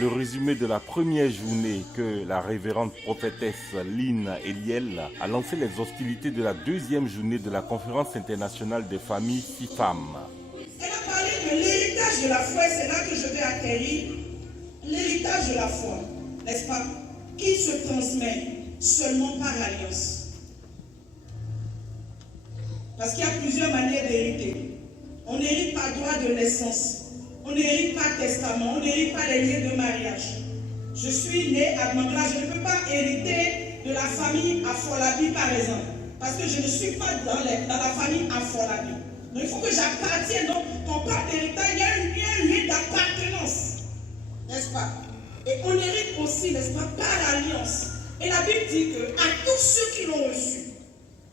le résumé de la première journée que la révérende prophétesse Lynn Eliel a lancé les hostilités de la deuxième journée de la conférence internationale des familles CIFAM. Elle a parlé de l'héritage de la foi, c'est là que je vais atterrir. L'héritage de la foi, n'est-ce pas, qui se transmet seulement par l'alliance. Parce qu'il y a plusieurs manières d'hériter. On n'hérite pas droit de naissance. On n'hérite pas testament, on n'hérite pas les liens de mariage. Je suis né à Mandra, je ne peux pas hériter de la famille Afolabi par exemple, parce que je ne suis pas dans la famille Afolabi. Donc il faut que j'appartienne. Donc quand on parle d'héritage, il y a un lien d'appartenance, n'est-ce pas? Et on hérite aussi, n'est-ce pas, par alliance. Et la Bible dit qu'à tous ceux qui l'ont reçu,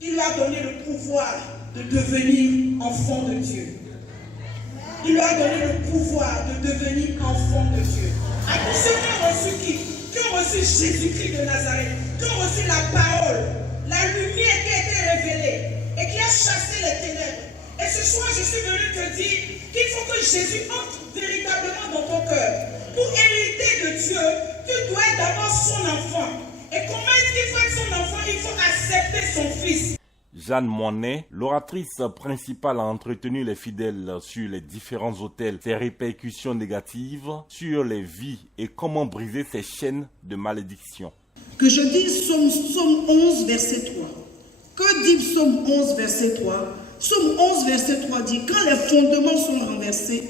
il leur a donné le pouvoir de devenir enfants de Dieu. Il leur a donné le pouvoir de devenir enfants de Dieu. À tous ceux qui ont reçu qui ont reçu Jésus-Christ de Nazareth, qui ont reçu la parole, la lumière qui a été révélée et qui a chassé les ténèbres. Et ce soir, je suis venu te dire qu'il faut que Jésus entre véritablement dans ton cœur. Pour hériter de Dieu, tu dois être d'abord son enfant. Et comment est-ce qu'il faut être son enfant? Il faut accepter son fils. Jeanne Monet, l'oratrice principale, a entretenu les fidèles sur les différents autels, ses répercussions négatives sur les vies et comment briser ces chaînes de malédiction. Que je dise Psaume 11, verset 3. Que dit Psaume 11, verset 3? Psaume 11, verset 3 dit, quand les fondements sont renversés,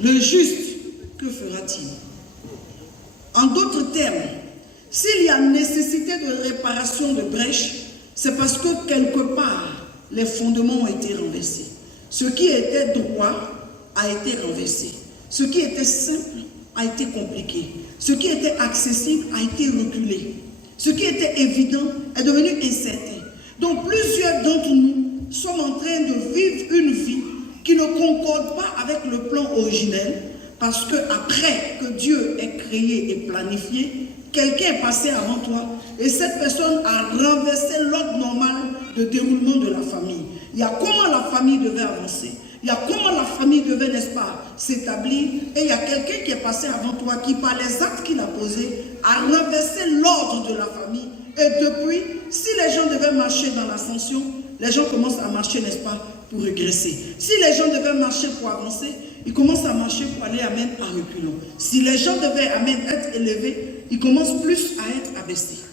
le juste, que fera-t-il? En d'autres termes, s'il y a nécessité de réparation de brèches, c'est parce que quelque part, les fondements ont été renversés. Ce qui était droit a été renversé. Ce qui était simple a été compliqué. Ce qui était accessible a été reculé. Ce qui était évident est devenu incertain. Donc plusieurs d'entre nous sommes en train de vivre une vie qui ne concorde pas avec le plan originel, parce que après que Dieu ait créé et planifié, quelqu'un est passé avant toi et cette personne a renversé l'ordre normal de déroulement de la famille. Il y a comment la famille devait avancer. Il y a comment la famille devait, n'est-ce pas, s'établir. Et il y a quelqu'un qui est passé avant toi qui, par les actes qu'il a posés, a renversé l'ordre de la famille. Et depuis, si les gens devaient marcher dans l'ascension, les gens commencent à marcher, n'est-ce pas, pour régresser. Si les gens devaient marcher pour avancer, ils commencent à marcher pour aller à reculons. Si les gens devaient être élevés, ils commencent plus à être abaissés.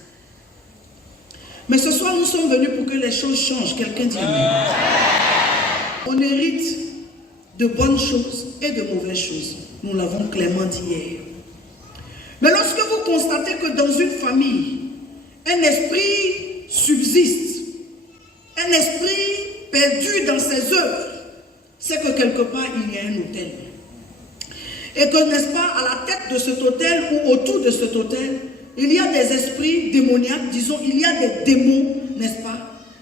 Mais ce soir, nous sommes venus pour que les choses changent. Quelqu'un dit amen. On hérite de bonnes choses et de mauvaises choses. Nous l'avons clairement dit hier. Mais lorsque vous constatez que dans une famille, un esprit subsiste, un esprit perdu dans ses œuvres, c'est que quelque part, il y a un autel. Et que, n'est-ce pas, à la tête de cet autel ou autour de cet autel, il y a des esprits démoniaques, disons, il y a des démons, n'est-ce pas,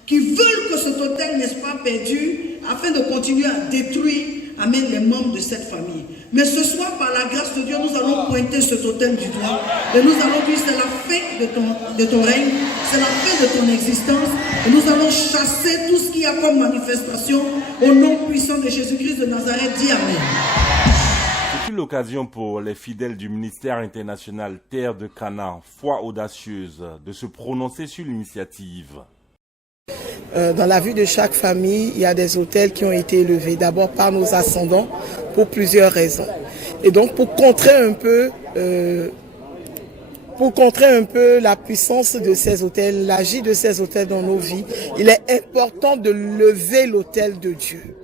qui veulent que cet autel, n'est-ce pas, perdu, afin de continuer à détruire, amen, les membres de cette famille. Mais ce soir, par la grâce de Dieu, nous allons pointer cet autel du doigt et nous allons dire, c'est la fin de ton règne, c'est la fin de ton existence, et nous allons chasser tout ce qu'il y a comme manifestation au nom puissant de Jésus-Christ de Nazareth. Dis amen. C'est l'occasion pour les fidèles du ministère international Terre de Canaan, foi audacieuse, de se prononcer sur l'initiative. Dans la vie de chaque famille, il y a des autels qui ont été élevés, d'abord par nos ascendants, pour plusieurs raisons. Et donc pour contrer un peu la puissance de ces autels, l'agir de ces autels dans nos vies, il est important de lever l'autel de Dieu.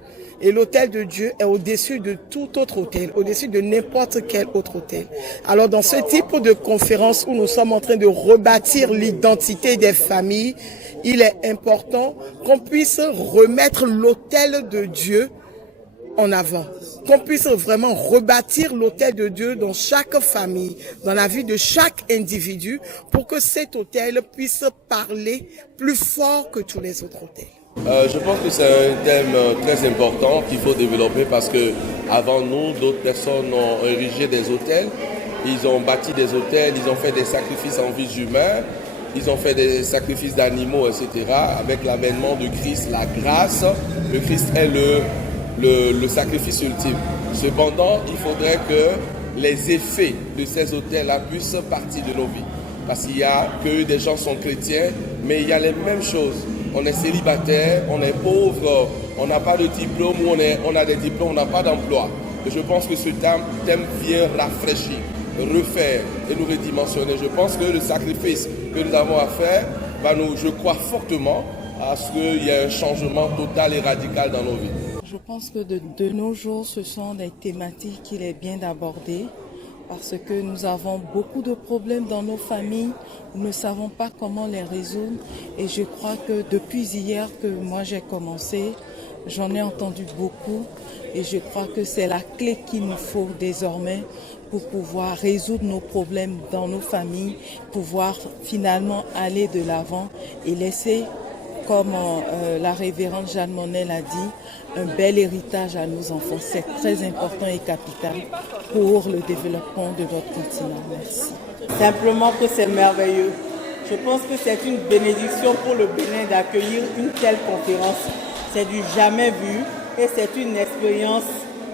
Et l'autel de Dieu est au-dessus de tout autre autel, au-dessus de n'importe quel autre autel. Alors dans ce type de conférence où nous sommes en train de rebâtir l'identité des familles, il est important qu'on puisse remettre l'autel de Dieu en avant. Qu'on puisse vraiment rebâtir l'autel de Dieu dans chaque famille, dans la vie de chaque individu, pour que cet autel puisse parler plus fort que tous les autres autels. Je pense que c'est un thème très important qu'il faut développer parce que avant nous, d'autres personnes ont érigé des autels, ils ont bâti des autels, ils ont fait des sacrifices en vie humaine, ils ont fait des sacrifices d'animaux, etc. Avec l'avènement de Christ, la grâce, le Christ est le sacrifice ultime. Cependant, il faudrait que les effets de ces autels-là puissent partir de nos vies. Parce qu'il y a que des gens sont chrétiens, mais il y a les mêmes choses. On est célibataire, on est pauvre, on n'a pas de diplôme, ou on a des diplômes, on n'a pas d'emploi. Et je pense que ce thème vient rafraîchir, refaire et nous redimensionner. Je pense que le sacrifice que nous avons à faire va nous, je crois fortement à ce qu'il y ait un changement total et radical dans nos vies. Je pense que de nos jours, ce sont des thématiques qu'il est bien d'aborder parce que nous avons beaucoup de problèmes dans nos familles, nous ne savons pas comment les résoudre et je crois que depuis hier que moi j'ai commencé, j'en ai entendu beaucoup et je crois que c'est la clé qu'il nous faut désormais pour pouvoir résoudre nos problèmes dans nos familles, pouvoir finalement aller de l'avant et laisser, comme la révérende Jeanne Monnet l'a dit, un bel héritage à nos enfants. C'est très important et capital pour le développement de notre continent. Merci. Simplement que c'est merveilleux. Je pense que c'est une bénédiction pour le Bénin d'accueillir une telle conférence. C'est du jamais vu et c'est une expérience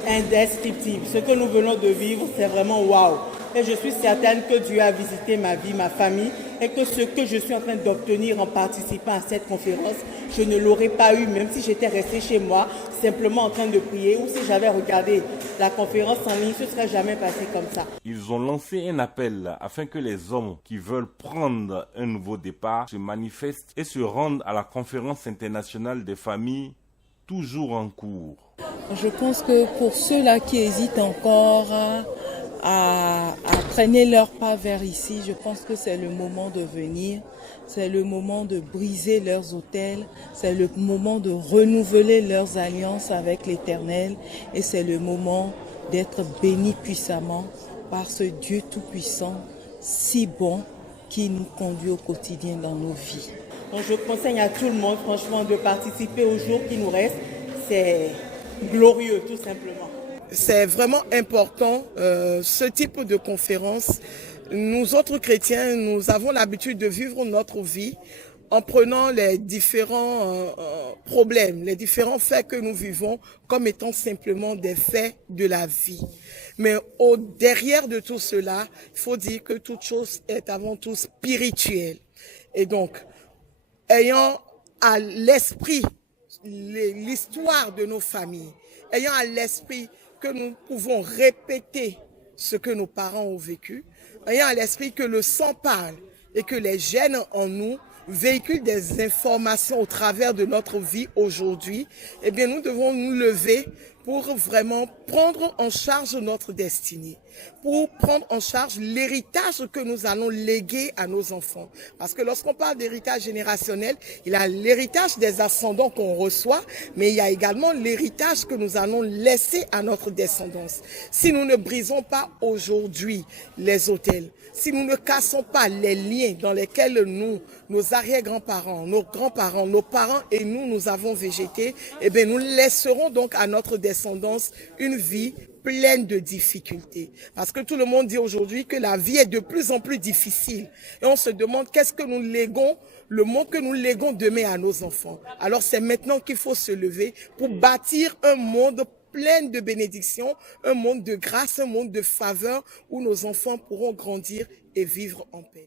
indescriptible. Ce que nous venons de vivre, c'est vraiment waouh. Et je suis certaine que Dieu a visité ma vie, ma famille, et que ce que je suis en train d'obtenir en participant à cette conférence, je ne l'aurais pas eu même si j'étais restée chez moi, simplement en train de prier, ou si j'avais regardé la conférence en ligne, ce ne serait jamais passé comme ça. Ils ont lancé un appel afin que les hommes qui veulent prendre un nouveau départ se manifestent et se rendent à la conférence internationale des familles, toujours en cours. Je pense que pour ceux-là qui hésitent encore à traîner leur pas vers ici, je pense que c'est le moment de venir, c'est le moment de briser leurs autels, c'est le moment de renouveler leurs alliances avec l'Éternel et c'est le moment d'être bénis puissamment par ce Dieu tout-puissant, si bon, qui nous conduit au quotidien dans nos vies. Donc je conseille à tout le monde, franchement, de participer au jour qui nous reste. C'est glorieux, tout simplement. C'est vraiment important, ce type de conférence. Nous autres chrétiens, nous avons l'habitude de vivre notre vie en prenant les différents problèmes, les différents faits que nous vivons comme étant simplement des faits de la vie. Mais derrière de tout cela, il faut dire que toute chose est avant tout spirituelle. Et donc, ayant à l'esprit l'histoire de nos familles, ayant à l'esprit que nous pouvons répéter ce que nos parents ont vécu, ayant à l'esprit que le sang parle et que les gènes en nous véhiculent des informations au travers de notre vie aujourd'hui, eh bien nous devons nous lever pour vraiment prendre en charge notre destinée, pour prendre en charge l'héritage que nous allons léguer à nos enfants. Parce que lorsqu'on parle d'héritage générationnel, il y a l'héritage des ascendants qu'on reçoit, mais il y a également l'héritage que nous allons laisser à notre descendance. Si nous ne brisons pas aujourd'hui les autels, si nous ne cassons pas les liens dans lesquels nous, nos arrière-grands-parents, nos grands-parents, nos parents et nous avons végété, eh bien nous laisserons donc à notre descendance une vie pleine de difficultés. Parce que tout le monde dit aujourd'hui que la vie est de plus en plus difficile. Et on se demande qu'est-ce que nous léguons, le monde que nous léguons demain à nos enfants. Alors c'est maintenant qu'il faut se lever pour bâtir un monde plein de bénédictions, un monde de grâce, un monde de faveur où nos enfants pourront grandir et vivre en paix.